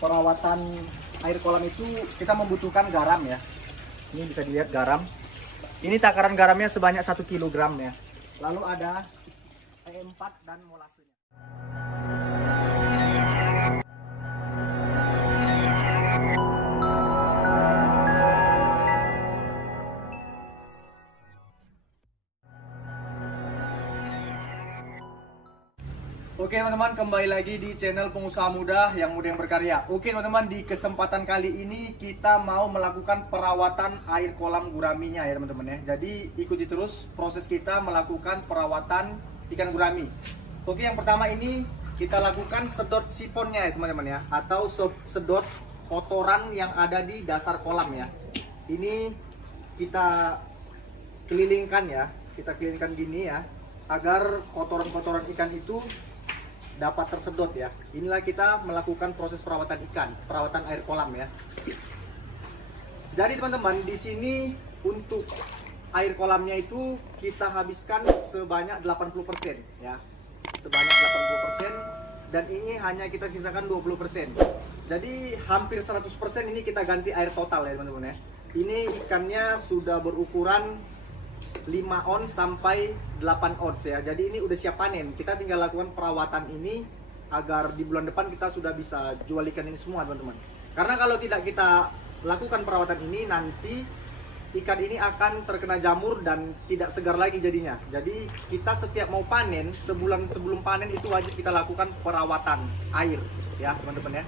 perawatan air kolam itu kita membutuhkan garam ya. Ini bisa dilihat garam. Ini takaran garamnya sebanyak 1 kg ya. Lalu ada P4 dan molasenya. Oke teman-teman, kembali lagi di channel Pengusaha Muda yang berkarya. Oke teman-teman, di kesempatan kali ini kita mau melakukan perawatan air kolam guraminya ya teman-teman ya. Jadi ikuti terus proses kita melakukan perawatan ikan gurami. Oke, yang pertama ini kita lakukan sedot sifonnya ya teman-teman ya, atau sedot kotoran yang ada di dasar kolam ya. Ini kita kelilingkan ya, kita kelilingkan gini ya, agar kotoran-kotoran ikan itu dapat tersedot ya. Inilah kita melakukan proses perawatan ikan, perawatan air kolam ya. Jadi teman-teman, di sini untuk air kolamnya itu kita habiskan sebanyak 80% ya. Sebanyak 80%, dan ini hanya kita sisakan 20%. Jadi hampir 100% ini kita ganti air total ya teman-teman ya. Ini ikannya sudah berukuran 5 ons sampai 8 ons ya. Jadi ini udah siap panen. Kita tinggal lakukan perawatan ini agar di bulan depan kita sudah bisa jual ikan ini semua teman-teman. Karena kalau tidak kita lakukan perawatan ini, nanti ikan ini akan terkena jamur dan tidak segar lagi jadinya. Jadi kita setiap mau panen, sebulan sebelum panen itu wajib kita lakukan perawatan air ya teman-teman ya.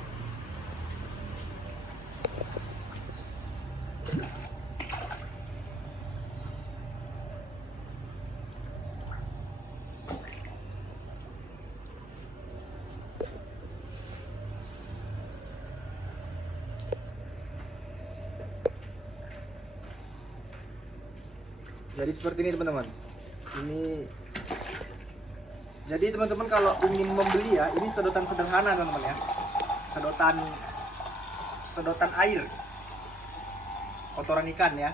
Jadi seperti ini teman-teman. Jadi teman-teman kalau ingin membeli ya, ini sedotan sederhana teman-teman ya. Sedotan air kotoran ikan ya.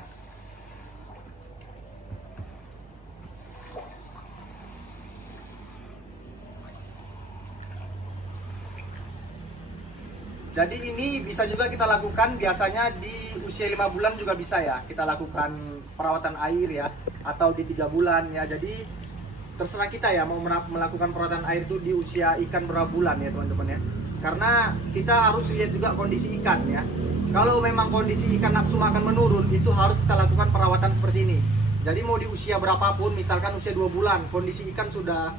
Jadi ini bisa juga kita lakukan biasanya di usia 5 bulan juga bisa ya. Kita lakukan perawatan air ya, atau di 3 bulan ya. Jadi terserah kita ya mau melakukan perawatan air itu di usia ikan berapa bulan ya teman-teman ya. Karena kita harus lihat juga kondisi ikan ya. Kalau memang kondisi ikan nafsu makan menurun, itu harus kita lakukan perawatan seperti ini. Jadi mau di usia berapapun, misalkan usia 2 bulan, kondisi ikan sudah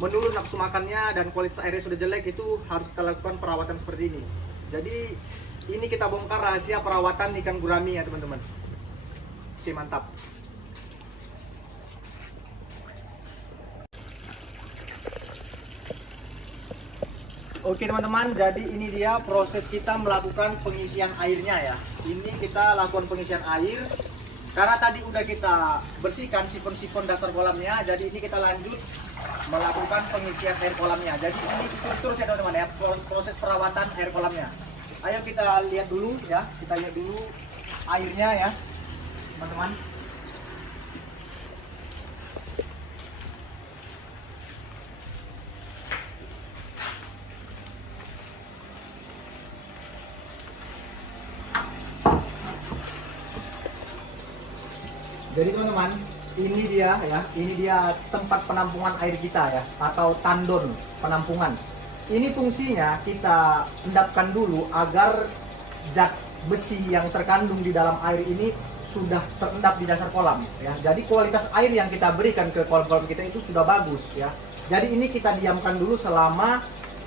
menurun nafsu makannya dan kualitas airnya sudah jelek, itu harus kita lakukan perawatan seperti ini. Jadi ini kita bongkar rahasia perawatan ikan gurami ya teman-teman. Oke, mantap. Oke teman-teman, jadi ini dia proses kita melakukan pengisian airnya ya. Ini kita lakukan pengisian air. Karena tadi udah kita bersihkan sifon-sifon dasar kolamnya, jadi ini kita lanjut melakukan pengisian air kolamnya. Jadi ini terus ya teman-teman ya, proses perawatan air kolamnya. Ayo kita lihat dulu ya, kita lihat dulu airnya ya teman-teman. Jadi teman-teman, ini dia ya, ini dia tempat penampungan air kita ya, atau tandon penampungan. Ini fungsinya kita endapkan dulu agar zat besi yang terkandung di dalam air ini sudah terendap di dasar kolam ya. Jadi kualitas air yang kita berikan ke kolam-kolam kita itu sudah bagus ya. Jadi ini kita diamkan dulu selama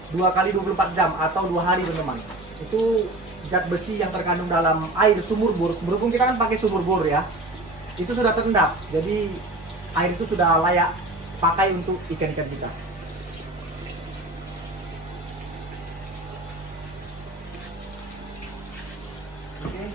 2 kali 24 jam atau 2 hari teman-teman. Itu zat besi yang terkandung dalam air sumur bor. Berhubung kita kan pakai sumur bor ya, itu sudah terendap. Jadi air itu sudah layak pakai untuk ikan-ikan kita. Oke.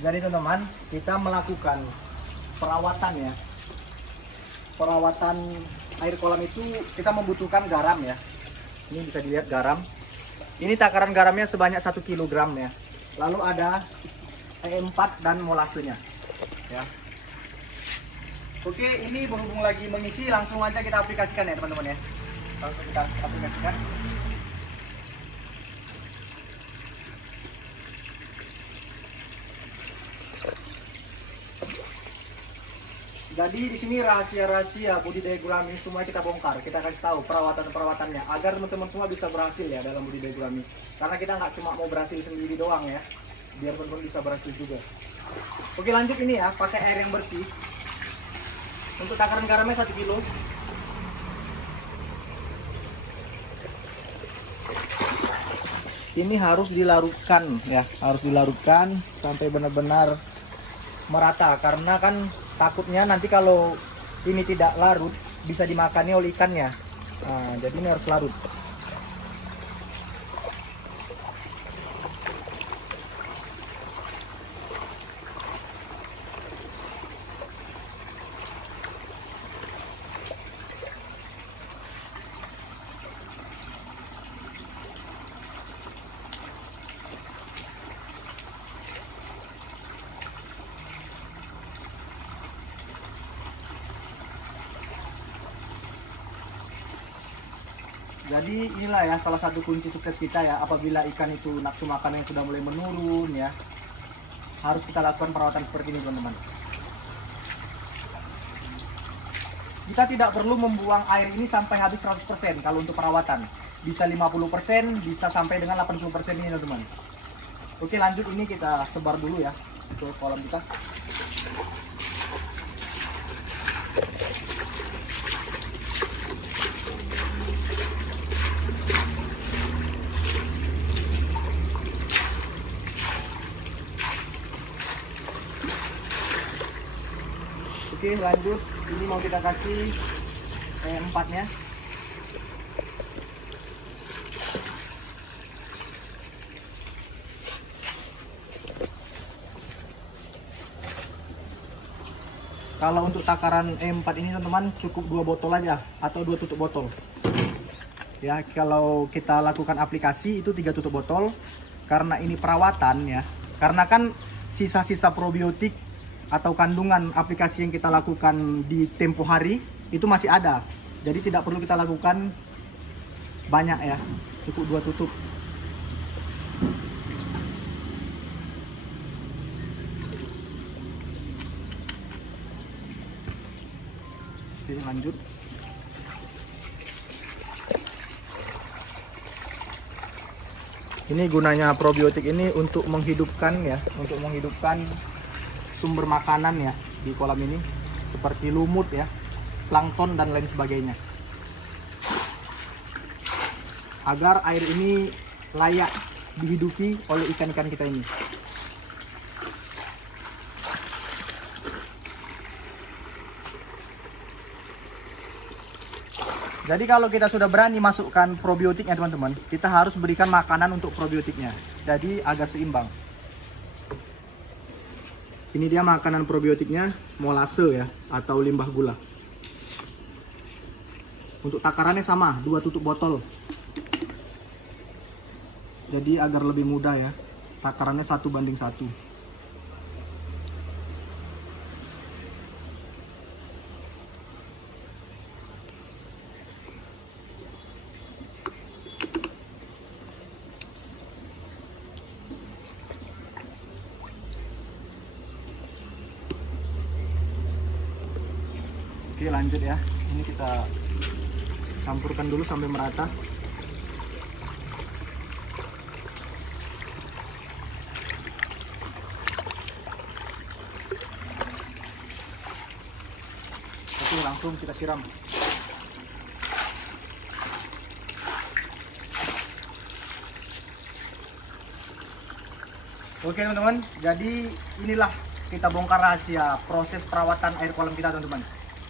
Jadi teman-teman, kita melakukan perawatan ya. Perawatan air kolam itu kita membutuhkan garam ya. Ini bisa dilihat garam. Ini takaran garamnya sebanyak 1 kg ya. Lalu ada E4 dan molasenya ya. Oke, ini berhubung lagi mengisi, langsung aja kita aplikasikan ya teman-teman ya. Langsung kita aplikasikan. Jadi di sini rahasia-rahasia budidaya gurami semua kita bongkar, kita kasih tahu perawatan-perawatannya agar teman-teman semua bisa berhasil ya dalam budidaya gurami. Karena kita nggak cuma mau berhasil sendiri doang ya, biar teman-teman bisa berhasil juga. Oke, lanjut ini ya, pakai air yang bersih. Untuk takaran garamnya 1 kilo. Ini harus dilarutkan ya, harus dilarutkan sampai benar-benar merata, karena kan takutnya nanti kalau ini tidak larut bisa dimakani oleh ikannya. Nah, jadi ini harus larut. Jadi inilah ya salah satu kunci sukses kita ya, apabila ikan itu nafsu makan yang sudah mulai menurun ya, harus kita lakukan perawatan seperti ini teman-teman. Kita tidak perlu membuang air ini sampai habis 100% kalau untuk perawatan. Bisa 50%, bisa sampai dengan 80% ini teman-teman. Oke, lanjut, ini kita sebar dulu ya ke kolam kita. Oke, lanjut, ini mau kita kasih E4-nya. Kalau untuk takaran E4 ini teman-teman cukup 2 botol aja atau 2 tutup botol. Ya, kalau kita lakukan aplikasi itu 3 tutup botol, karena ini perawatan ya. Karena kan sisa-sisa probiotik atau kandungan aplikasi yang kita lakukan di tempo hari itu masih ada. Jadi tidak perlu kita lakukan banyak ya, cukup 2 tutup. Oke, lanjut. Ini gunanya probiotik ini untuk menghidupkan ya, untuk menghidupkan sumber makanan ya di kolam ini, seperti lumut ya, plankton dan lain sebagainya, agar air ini layak dihidupi oleh ikan-ikan kita ini. Jadi kalau kita sudah berani masukkan probiotiknya teman-teman, kita harus berikan makanan untuk probiotiknya, jadi agar seimbang. Ini dia makanan probiotiknya, molase ya, atau limbah gula. Untuk takarannya sama, 2 tutup botol. Jadi agar lebih mudah ya, takarannya 1:1. Oke, lanjut ya, ini kita campurkan dulu sampai merata. Oke, langsung kita siram. Oke teman-teman, jadi inilah kita bongkar rahasia proses perawatan air kolam kita teman-teman.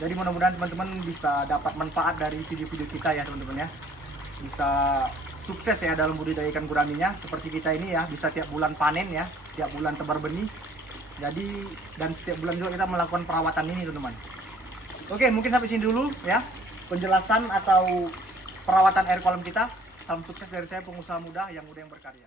Jadi mudah-mudahan teman-teman bisa dapat manfaat dari video-video kita ya teman-teman ya. Bisa sukses ya dalam budidaya ikan guraminya. Seperti kita ini ya, bisa tiap bulan panen ya, tiap bulan tebar benih. Jadi dan setiap bulan juga kita melakukan perawatan ini teman-teman. Oke, mungkin sampai sini dulu ya penjelasan atau perawatan air kolam kita. Salam sukses dari saya pengusaha muda yang berkarya.